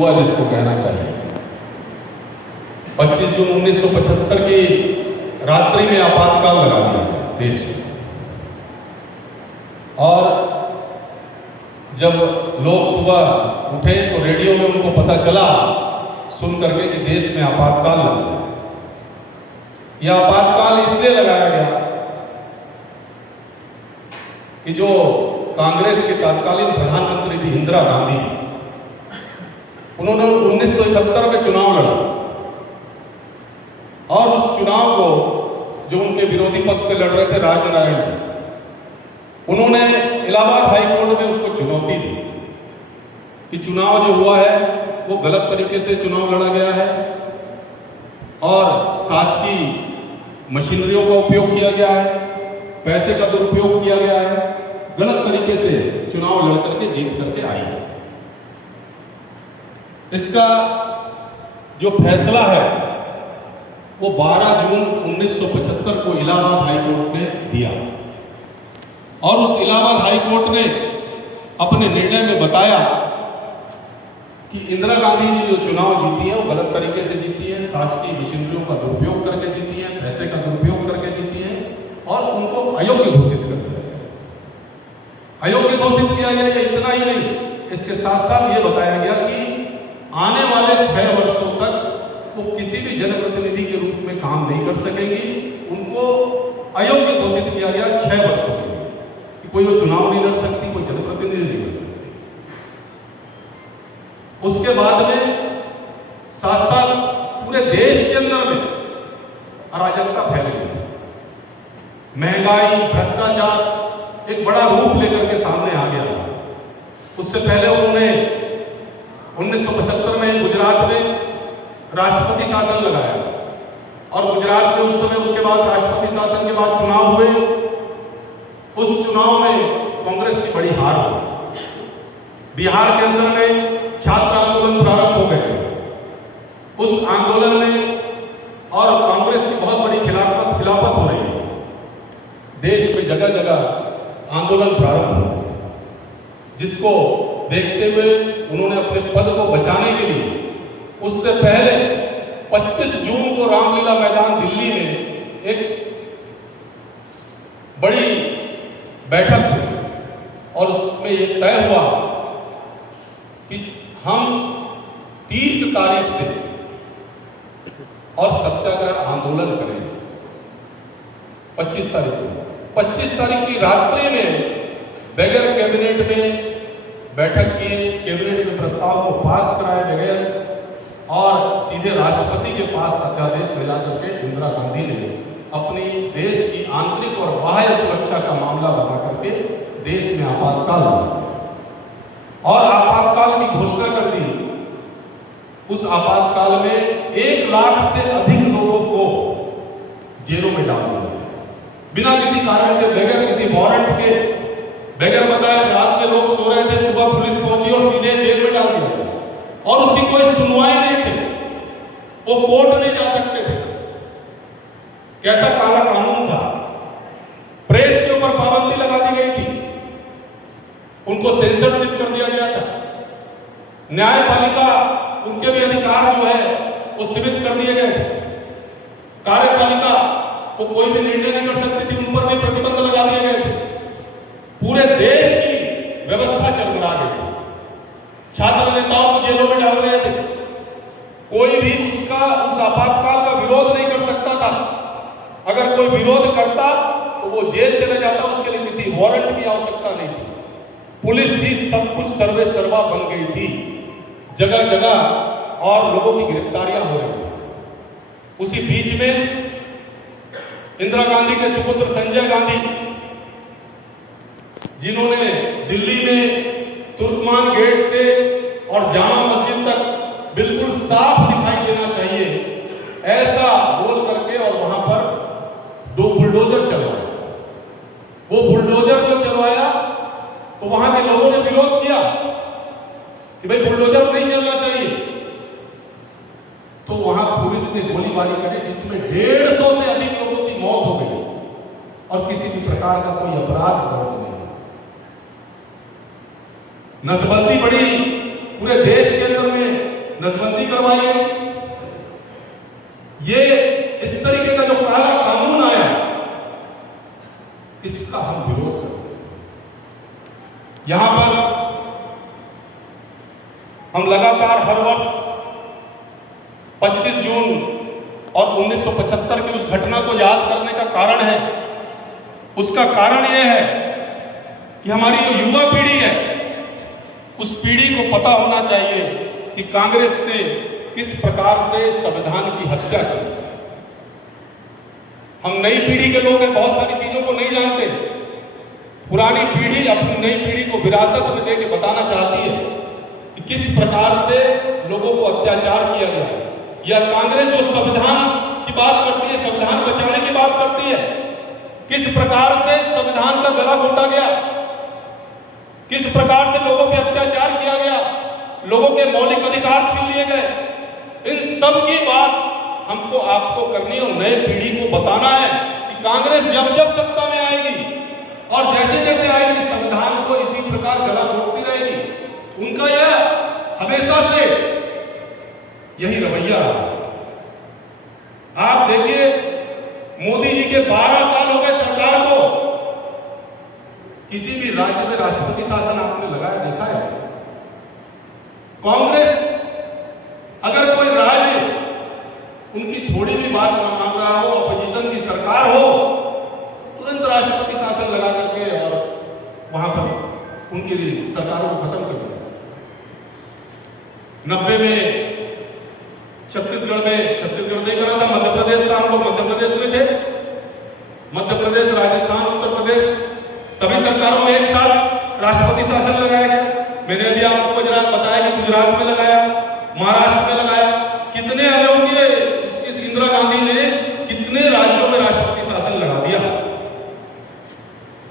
सुबह जिसको कहना चाहिए, 25 जून 1975 की रात्रि में आपातकाल लगा दिया गया देश में। और जब लोग सुबह उठे तो रेडियो में उनको पता चला सुन करके कि देश में आपातकाल लग गया। यह आपातकाल इसलिए लगाया गया कि जो कांग्रेस के तत्कालीन प्रधानमंत्री थी इंदिरा गांधी, उन्होंने 1971 में चुनाव लड़ा और उस चुनाव को जो उनके विरोधी पक्ष से लड़ रहे थे राजनारायण जी, उन्होंने इलाहाबाद हाई कोर्ट में उसको चुनौती दी कि चुनाव जो हुआ है वो गलत तरीके से चुनाव लड़ा गया है और शासकीय मशीनरियों का उपयोग किया गया है, पैसे का दुरुपयोग किया गया है, गलत तरीके से चुनाव लड़ करके जीत करके आई है। इसका जो फैसला है वो 12 जून 1975 को इलाहाबाद हाई कोर्ट ने दिया और उस इलाहाबाद हाई कोर्ट ने अपने निर्णय में बताया कि इंदिरा गांधी जी जो चुनाव जीती है वो गलत तरीके से जीती है, शासकीय मशीनरियों का दुरुपयोग करके जीती है, पैसे का दुरुपयोग करके जीती है और उनको अयोग्य घोषित कर दिया गया। अयोग्य घोषित किया गया। ये इतना ही नहीं, इसके साथ साथ ये बताया गया कि आने वाले 6 वर्षों तक वो किसी भी जनप्रतिनिधि के रूप में काम नहीं कर सकेंगी। उनको अयोग्य घोषित किया गया 6 वर्षों के लिए कि कोई वो चुनाव नहीं लड़ सकती, कोई जनप्रतिनिधि नहीं लड़ सकती। उसके बाद में साथ साथ पूरे देश के अंदर में अराजकता फैल गई, महंगाई, भ्रष्टाचार एक बड़ा रूप लेकर के सामने आ गया। उससे पहले उन्होंने 1975 में गुजरात में राष्ट्रपति शासन लगाया और गुजरात में उस समय उसके बाद राष्ट्रपति शासन के बाद चुनाव हुए। उस चुनाव में कांग्रेस की बड़ी हार हुई। बिहार के अंदर में छात्र आंदोलन प्रारंभ हो गए। उस आंदोलन में और कांग्रेस की बहुत बड़ी खिलाफत हो रही है। देश में जगह जगह आंदोलन प्रारंभ हुए, जिसको देखते हुए उन्होंने अपने पद को बचाने के लिए उससे पहले 25 जून को रामलीला मैदान दिल्ली में एक बड़ी बैठक हुई और उसमें यह तय हुआ कि हम 30 तारीख से और सत्याग्रह आंदोलन करेंगे। 25 तारीख की रात्रि में बगैर कैबिनेट में बैठक किए, कैबिनेट में प्रस्ताव को पास कराए बगैर और सीधे राष्ट्रपति के पास अध्यादेश मिला करके इंदिरा गांधी ने अपनी देश की आंतरिक और बाह्य सुरक्षा का मामला बना करके देश में आपातकाल लगा और आपातकाल की घोषणा कर दी। उस आपातकाल में 1 लाख से अधिक लोगों को जेलों में डाल दिया बिना किसी कारण के, बगैर किसी वारंट के, बगैर बताए रात में लोग सो रहे थे, सुबह पुलिस पहुंची और सीधे जेल में डाल दिया और उसकी कोई सुनवाई नहीं थी। वो कोर्ट नहीं जा सकते थे। कैसा काला कानून था। प्रेस के ऊपर पाबंदी लगा दी गई थी, उनको सेंसरशिप कर दिया गया था। न्यायपालिका, उनके भी अधिकार जो है वो सीमित कर दिए गए थे। कार्यपालिका वो कोई भी निर्णय नहीं कर सकती थी, उन पर भी प्रतिबंध लगा दिए गए थे। पूरे देश की व्यवस्था चरमरा गई। छात्र नेताओं को जेलों में डाल रहे थे। कोई भी उस आपातकाल का विरोध नहीं कर सकता था। अगर कोई विरोध करता तो वो जेल चले जाता, उसके लिए किसी वारंट की आवश्यकता नहीं थी। पुलिस ही सब कुछ सर्वे सर्वा बन गई थी जगह जगह और लोगों की गिरफ्तारियां हो रही थी। उसी बीच में इंदिरा गांधी के सुपुत्र संजय गांधी, जिन्होंने दिल्ली में तुर्कमान गेट से और जामा मस्जिद तक बिल्कुल साफ दिखाई देना चाहिए ऐसा बोल करके और वहां पर 2 बुलडोजर चलवाए। वो बुलडोजर जो चलवाया तो वहां के लोगों ने विरोध किया कि भाई बुलडोजर नहीं चलना चाहिए। तो वहां पुलिस ने गोलीबारी करी, जिसमें 150 से अधिक लोगों की मौत हो गई और किसी भी प्रकार का कोई अपराध दर्ज नहीं। नसबंदी बढ़ी पूरे देश के अंदर में। हम लगातार हर वर्ष 25 जून और 1975 की उस घटना को याद करने का कारण है, उसका कारण यह है कि हमारी जो युवा पीढ़ी है, उस पीढ़ी को पता होना चाहिए कि कांग्रेस ने किस प्रकार से संविधान की हत्या की। हम नई पीढ़ी के लोग हैं, बहुत सारी चीजों को नहीं जानते। पुरानी पीढ़ी अपनी नई पीढ़ी को विरासत में देके बताना चाहती है कि किस प्रकार से लोगों को अत्याचार किया गया। यह कांग्रेस जो संविधान की बात करती है, संविधान बचाने की बात करती है, किस प्रकार से संविधान का गला घोटा गया, किस प्रकार से लोगों पे अत्याचार किया गया, लोगों के मौलिक अधिकार छीन लिए गए। इन सब की बात हमको आपको करनी और नए पीढ़ी को बताना है कि कांग्रेस जब जब सत्ता में आएगी और जैसे जैसे आएगी, संविधान को इसी प्रकार गला घोटती रहेगी। उनका यह हमेशा से यही रवैया रहा। आप देखिए, मोदी जी के 12 साल हो गए सरकार को, किसी भी राज्य में राष्ट्रपति शासन आपने लगाया देखा है? कांग्रेस अगर कोई राज्य उनकी थोड़ी भी बात न मान रहा हो, अपोजिशन की सरकार हो, तुरंत राष्ट्रपति शासन लगा करके और वहां पर उनकी सरकारों को खत्म कर दिया। 90 में छत्तीसगढ़ नहीं बना था, मध्य प्रदेश था, हम लोग मध्य प्रदेश में थे। मध्य प्रदेश, राजस्थान, उत्तर प्रदेश, सभी सरकारों में एक साथ राष्ट्रपति शासन लगाया गया। मैंने अभी आपको गुजरात बताया कि गुजरात में लगाया, महाराष्ट्र में लगाया। कितने अयोग्य इंदिरा गांधी ने कितने राज्यों में राष्ट्रपति शासन लगा दिया।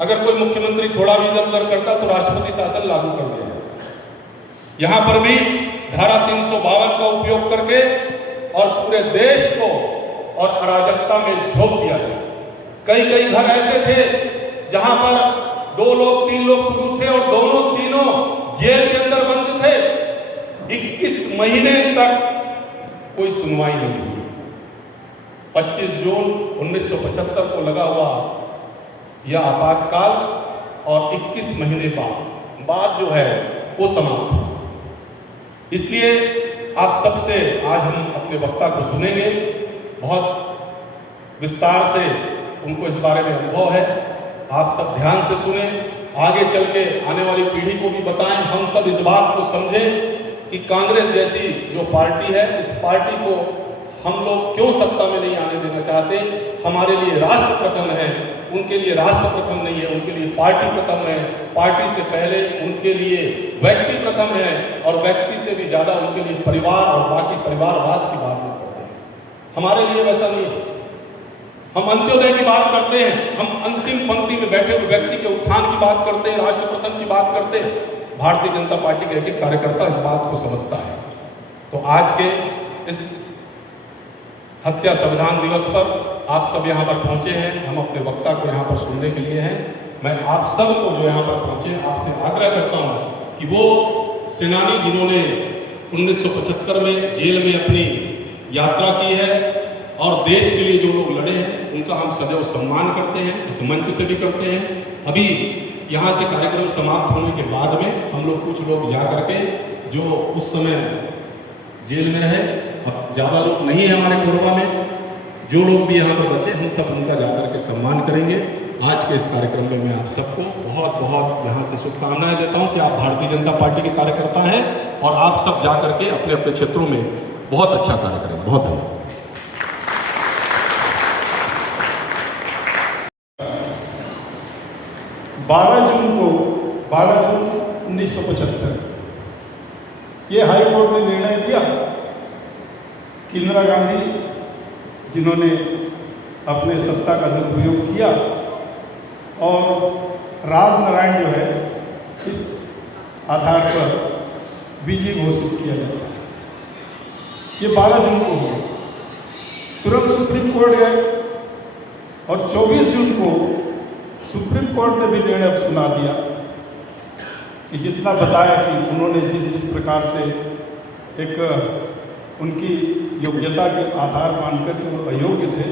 अगर कोई मुख्यमंत्री थोड़ा भी इधर उधर करता तो राष्ट्रपति शासन लागू कर दिया। यहां पर भी धारा 352 का उपयोग करके और पूरे देश को और अराजकता में झोंक दिया गया। कई घर ऐसे थे जहां पर 2 लोग 3 लोग पुरुष थे और दोनों तीनों जेल के अंदर बंद थे। 21 महीने तक कोई सुनवाई नहीं हुई। 25 जून 1975 को लगा हुआ यह आपातकाल और 21 महीने बाद जो है वो समाप्त हुआ। इसलिए आप सबसे आज हम अपने वक्ता को सुनेंगे। बहुत विस्तार से उनको इस बारे में अनुभव है। आप सब ध्यान से सुने, आगे चल के आने वाली पीढ़ी को भी बताएं। हम सब इस बात को समझें कि कांग्रेस जैसी जो पार्टी है, इस पार्टी को हम लोग क्यों सत्ता में नहीं आने देना चाहते। हमारे लिए राष्ट्र प्रथम है, उनके लिए राष्ट्र प्रथम नहीं है, उनके लिए पार्टी प्रथम है। पार्टी से पहले उनके लिए व्यक्ति प्रथम है और व्यक्ति से भी ज्यादा उनके लिए परिवार और बाकी परिवारवाद की बात करते हैं। हमारे लिए वैसा नहीं है। हम अंत्योदय की बात करते हैं, हम अंतिम पंक्ति में बैठे हुए व्यक्ति के उत्थान की बात करते हैं, राष्ट्र प्रथम की बात करते हैं। भारतीय जनता पार्टी के एक कार्यकर्ता इस बात को समझता है। तो आज के इस हत्या संविधान दिवस पर आप सब यहाँ पर पहुंचे हैं। हम अपने वक्ता को यहाँ पर सुनने के लिए हैं। मैं आप सब को जो यहाँ पर पहुंचे आपसे आग्रह करता हूँ कि वो सेनानी जिन्होंने 1975 में जेल में अपनी यात्रा की है और देश के लिए जो लोग लड़े हैं, उनका हम सदैव सम्मान करते हैं, इस मंच से भी करते हैं। अभी यहाँ से कार्यक्रम समाप्त होने के बाद में हम लोग कुछ लोग जा करके जो उस समय जेल में रहे, अब ज़्यादा लोग नहीं है हमारे कोरबा में, जो लोग भी यहाँ पर बचे, हम सब उनका जाकर के सम्मान करेंगे। आज के इस कार्यक्रम में मैं आप सबको बहुत बहुत यहाँ से शुभकामनाएं देता हूँ कि आप भारतीय जनता पार्टी के कार्यकर्ता हैं और आप सब जा करके अपने अपने क्षेत्रों में बहुत अच्छा कार्य करेंगे। बहुत धन्यवाद। 12 जून 1975 ये हाई कोर्ट ने निर्णय दिया कि इंदिरा गांधी जिन्होंने अपने सत्ता का दुरुपयोग किया और राजनारायण जो है इस आधार पर विजयी घोषित किया जाता है। ये 12 जून को हुआ। तुरंत सुप्रीम कोर्ट गए और 24 जून को सुप्रीम कोर्ट ने भी निर्णय सुना दिया कि जितना बताया कि उन्होंने जिस प्रकार से एक उनकी योग्यता के आधार मानकर के वो अयोग्य थे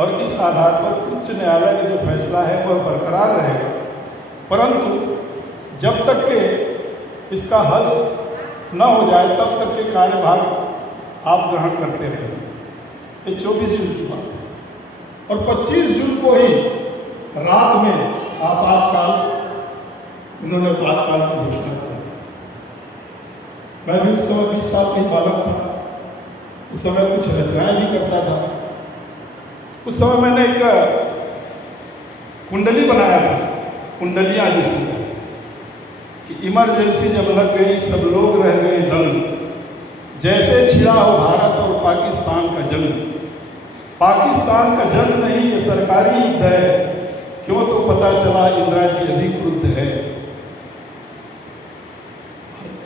और इस आधार पर उच्च न्यायालय का जो फैसला है वह बरकरार रहेगा, परंतु जब तक के इसका हल न हो जाए तब तक के कार्यभार आप ग्रहण करते रहे। ये 24 जून की बात है। और 25 जून को ही रात में आपातकाल, उन्होंने आपातकाल की घोषणा की। मैं भी उस समय 20 साल का ही बालक था। उस समय कुछ रचनाएं भी करता था। उस समय मैंने एक कुंडली बनाया था, कुंडलियाँ जिसको कहते हैं, कि इमरजेंसी जब लग गई सब लोग रह गए दंग, जैसे छिड़ा हो भारत और पाकिस्तान का जंग। पाकिस्तान का जंग नहीं ये सरकारी युद्ध है, क्यों तो पता चला इंदिरा जी अधिकृत है।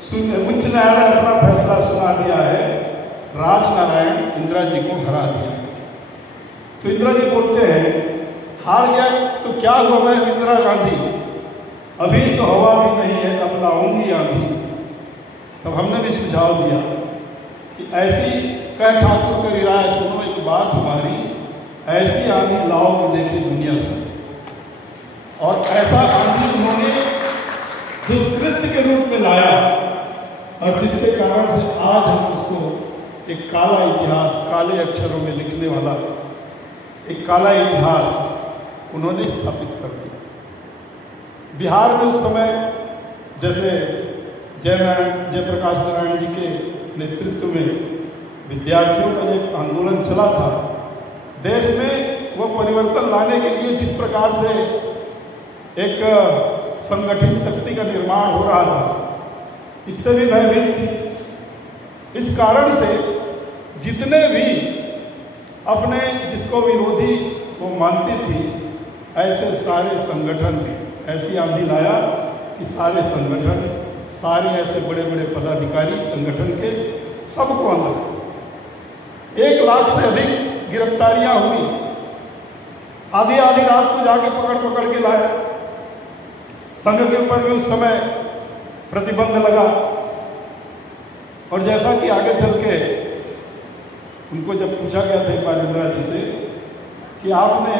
उच्च न्यायालय ने अपना फैसला सुना दिया है, राजनारायण इंदिरा जी को हरा दिया। तो इंदिरा जी बोलते हैं हार गया तो क्या हुआ, मैं इंदिरा गांधी, अभी तो हवा भी नहीं है अब लाऊंगी आंधी। तब हमने भी सुझाव दिया कि ऐसी कह ठाकुर कबीराय सुनो एक बात हमारी, ऐसी आंधी लाओ कि देखे दुनिया सारी। और ऐसा आंधी उन्होंने दुष्कृत्य के रूप में लाया, और जिसके कारण से आज हम उसको एक काला इतिहास, काले अक्षरों में लिखने वाला एक काला इतिहास उन्होंने स्थापित कर दिया। बिहार में उस समय जैसे जयप्रकाश नारायण जी के नेतृत्व में विद्यार्थियों का एक आंदोलन चला था, देश में वो परिवर्तन लाने के लिए जिस प्रकार से एक संगठित शक्ति का निर्माण हो रहा था, इससे भी भयभीत थी। इस कारण से जितने भी अपने जिसको विरोधी वो मानती थी, ऐसे सारे संगठन ऐसी आंधी लाया कि सारे संगठन, सारे ऐसे बड़े बड़े पदाधिकारी संगठन के सबको अंदर 1 लाख से अधिक गिरफ्तारियां हुई। आधी आधी रात को जाके पकड़ के लाए। संघ के ऊपर भी उस समय प्रतिबंध लगा। और जैसा कि आगे चल के उनको जब पूछा गया था एक बार इंदिरा जी से कि आपने